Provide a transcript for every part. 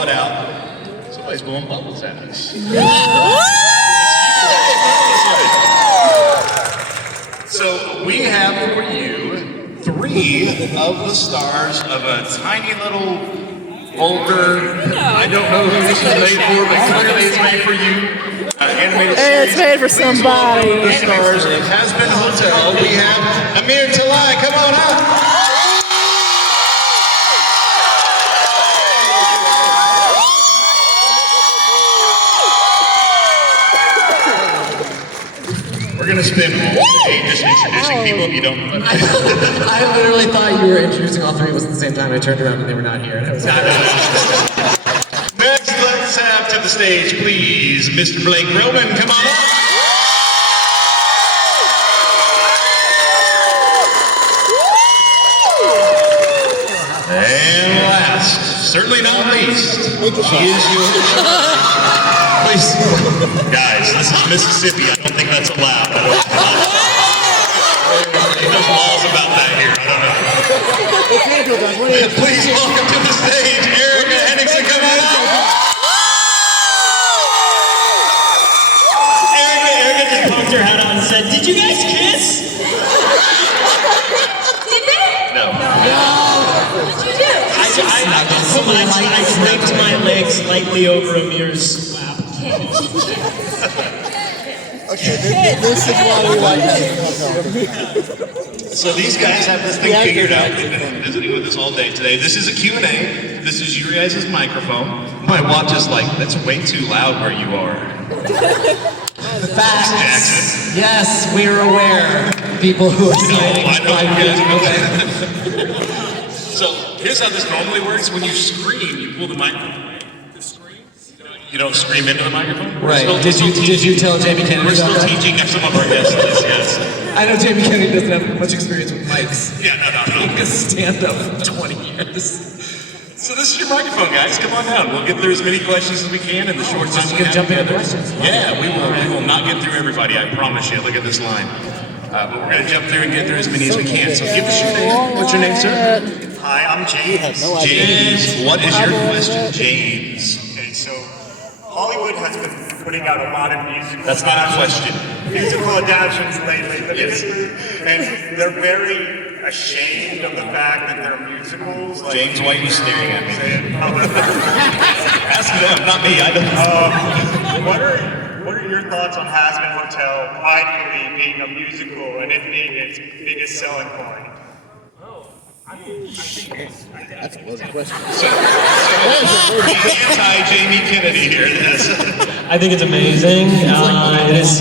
blow it out. Somebody's blowing bubbles at us. So we have for you 3 of the stars of a tiny little vulgar. I don't know who this is made for, but clearly it's made for you. Animated series. It's made for somebody. The stars of Has Been Hotel. We have Amir Talai. Come on out. We're gonna spend all day just introducing people if you don't. I literally thought you were introducing all 3 of us at the same time. I turned around and they were not here. And I was Next, let's have to the stage, please, Mr. Blake Roman. Come on up. And last, certainly not least, she is your. Please, guys, this is Mississippi. I don't think that's allowed. There's laws about that here. I don't know. Please welcome to the stage, Erika Henningsen. Come on out. Erika just poked her head out and said, "Did you guys kiss?" Did they? No. What did you do? I draped my legs lightly over Amir's lap. Okay, this is why we like it. So these guys have this thing figured out. They've been visiting with us all day today. This is a Q&A. This is your guys' microphone. My watch is like, that's way too loud where you are. Facts. Jackson. Yes, we are aware. People who are signing. I know you guys know that. So here's how this normally works. When you scream, you pull the microphone away. You don't scream into the microphone? Right. Did you tell Jamie Kennedy? We're still teaching some of our guests this, yes. I know Jamie Kennedy doesn't have much experience with mics. Yeah, no. He just stand up for 20 years. So this is your microphone, guys. Come on down. We'll get through as many questions as we can in the short time we have jump into together. questions. Yeah, we will not get through everybody, I promise you. Look at this line. But we're going to jump through and get through as many as we can. So give us your name. What's your name, sir? Hi, I'm James. James. What is your question, James? Okay, so Hollywood has been putting out a lot of musical. That's not a question. Musical adaptations lately, Yes. and they're very ashamed of the fact that they're musicals. Like, James, why are you staring at me? at Ask them, not me. I don't. What are your thoughts on Has Been Hotel finally being a musical and it being its biggest selling point? That's a loaded question. Anti-Jamie Kennedy here. Yes. I think it's amazing. It is.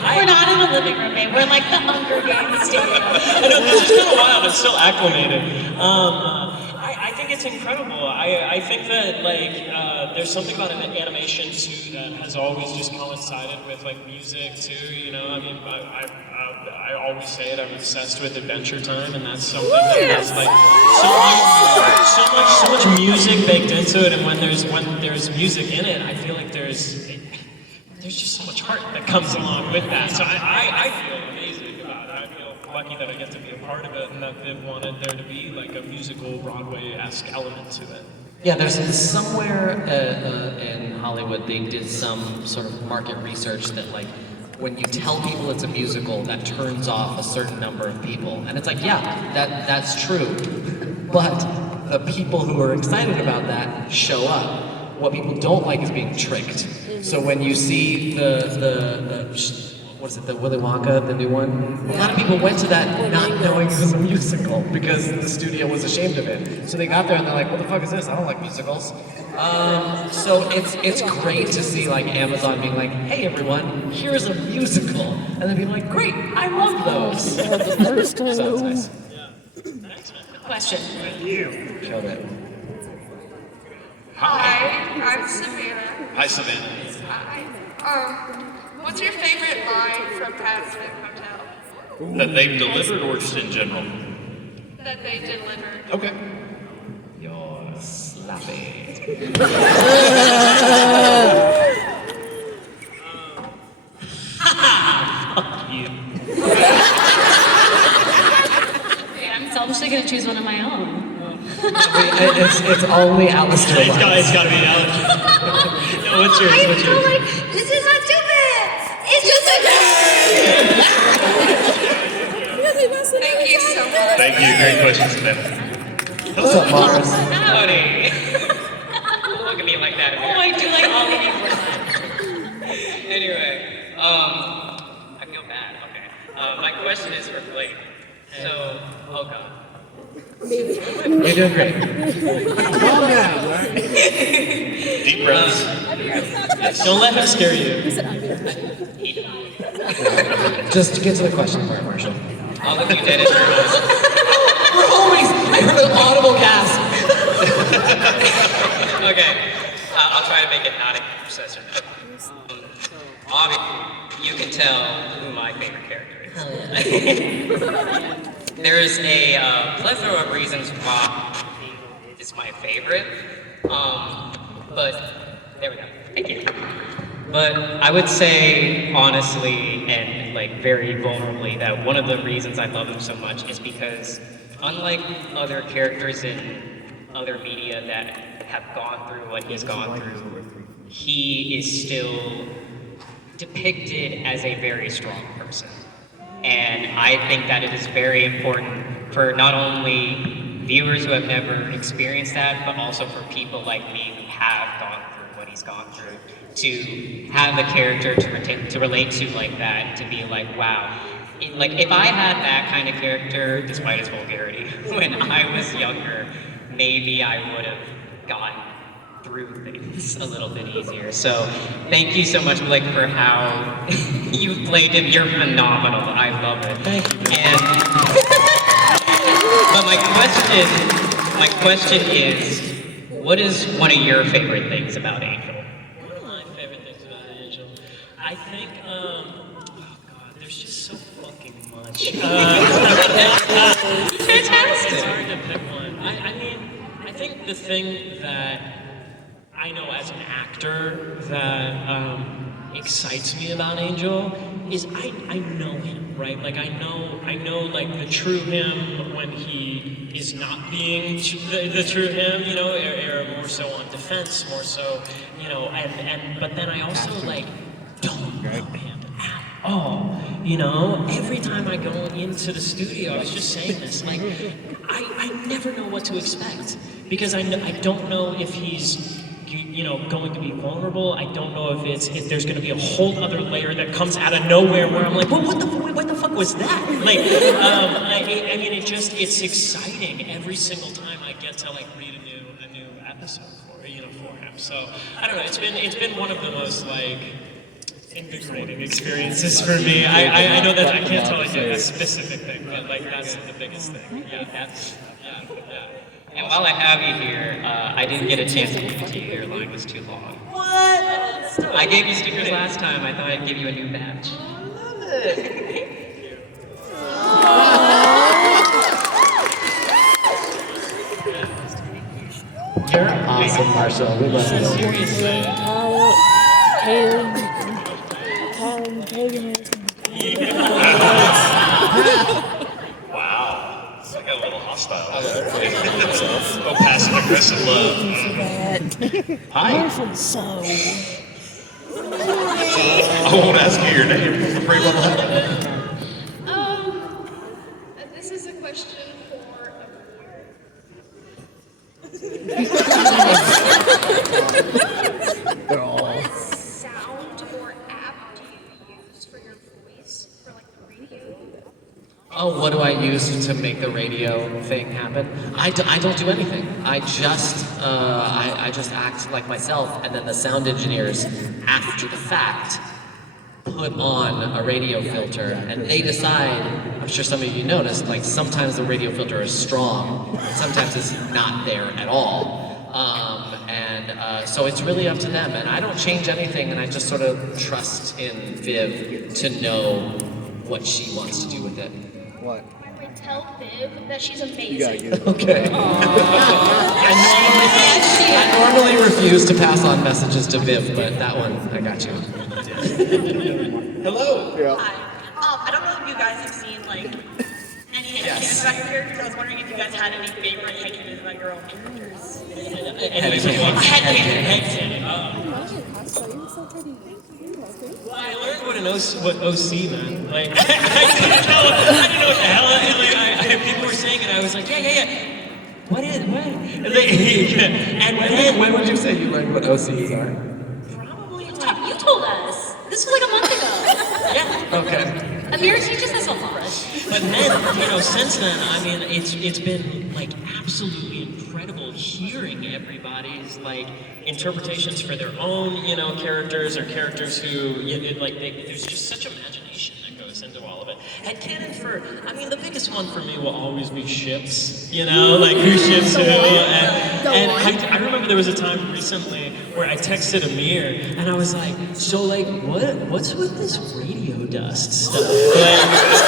We're not in the living room, babe. We're like the Hunger Games stadium. I know this is kind of wild. I'm still acclimated. I think it's incredible. I think that there's something about an animation too that has always just coincided with like music too. You know, I mean, I always say it. I'm obsessed with Adventure Time, and that's something that has like so much music baked into it. And when there's music in it, I feel like there's just so much heart that comes along with that. So I feel amazing about it. I feel lucky that I get to be a part of it, and that they've wanted there to be like a musical Broadway-esque element to it. Yeah, there's somewhere in Hollywood they did some sort of market research that like when you tell people it's a musical, that turns off a certain number of people. And it's like, yeah, that's true. But the people who are excited about that show up. What people don't like is being tricked. So when you see the Willy Wonka, the new one, a lot of people went to that not knowing it was a musical because the studio was ashamed of it. So they got there and they're like, what the fuck is this? I don't like musicals. So it's great to see like Amazon being like, hey everyone, here's a musical. And then being like, great, I love those. So that's nice. Question. You. Killed it. Hi, I'm Savannah. Hi, Savannah. Hi. What's your favorite line from Has Been Hotel That they've delivered or just in general? that they delivered? Okay. You're slappy. Fuck you. Yeah, I'm selfishly gonna choose one of my own. It's only Alistair. It's gotta be Alex. No, what's yours? I'm What's yours? like, this is not stupid. It's just a game. Thank you so much. Thank you. Great questions, Samantha. What's up, Mars? Howdy. Don't look at me like that. Oh, I do like all of you. Anyway, I feel bad. Okay. My question is for Blake. So, oh god. You're doing great. Deep breaths. Don't let him scare you. Just to get to the question part, Marshall. All of you dead Eternals. We're homies! I heard an audible gasp. Okay, I'll try to make it not obsessive. Obviously, you can tell who my favorite character is. There's a plethora of reasons why it's my favorite, but there we go. Thank you. But I would say honestly and like very vulnerably that one of the reasons I love him so much is because unlike other characters in other media that have gone through what he's gone through, he is still depicted as a very strong person. And I think that it is very important for not only viewers who have never experienced that, but also for people like me who have gone through what he's gone through, to have a character to relate to like that, to be like, wow. Like, if I had that kind of character, despite his vulgarity, when I was younger, maybe I would have gotten through things a little bit easier. So, thank you so much, Blake, for how you played him. You're phenomenal. I love it. Thank you. And, but my question is, what is one of your favorite things about Angel? One of my favorite things about Angel, I think, oh god, there's just so fucking much. It's hard to pick one. I mean, I think the thing that I know as an actor that excites me about Angel is I know him, right? Like I know like the true him when he is not being the true him, you know, or more so on defense, more so, you know, but then I also like don't know him at all, you know. Every time I go into the studio, I was just saying this, like I never know what to expect because I don't know if he's going to be vulnerable. I don't know if there's going to be a whole other layer that comes out of nowhere where I'm like, well, what the fuck was that? Like, I mean, it's exciting every single time I get to like read a new episode for him. So I don't know. It's been one of the most like invigorating experiences for me. I know that I can't tell you a specific thing, but like that's the biggest thing. Yeah. And while I have you here, I didn't get a chance to give it to you. Your line was too long. What? I gave you stickers last time. I thought I'd give you a new badge. You're awesome, Marshall. We love you. Seriously. Wow. It's like a little hostile. Oh, passive aggressive love. Hi. I won't ask you your name. I'm afraid what will happen. This is a question for They're all. what sound or app do you use for your voice for like the radio? Oh, what do I use to make the radio thing happen? I don't do anything. I just act like myself, and then the sound engineers, after the fact, put on a radio filter, and they decide. I'm sure some of you noticed, like sometimes the radio filter is strong, sometimes it's not there at all. So it's really up to them, and I don't change anything, and I just sort of trust in Viv to know what she wants to do with it. What? I tell Viv that she's amazing. You gotta get it. Okay. I normally refuse to pass on messages to Viv, but that one, I got you. Hello. Yeah. Hi. I don't know if you guys have seen like any headcanons about your characters. I was wondering if you guys had any favorite headcanons about your own characters. Headcanon. Well, I learned what OC meant. Like, I didn't know what the hell. People were saying it. I was like, yeah. What? And then When would you say you learned what OCs are? probably You told us. This was like a month ago. yeah. Okay. Amir teaches us a lot. But then, since then, I mean, it's been like absolutely incredible hearing everybody's like interpretations for their own, characters or characters who, there's just such imagination that goes into all of it. Headcanon the biggest one for me will always be ships, like who ships who. And I remember there was a time recently where I texted Amir and I was like, so like, what's with this radio dust stuff? Like,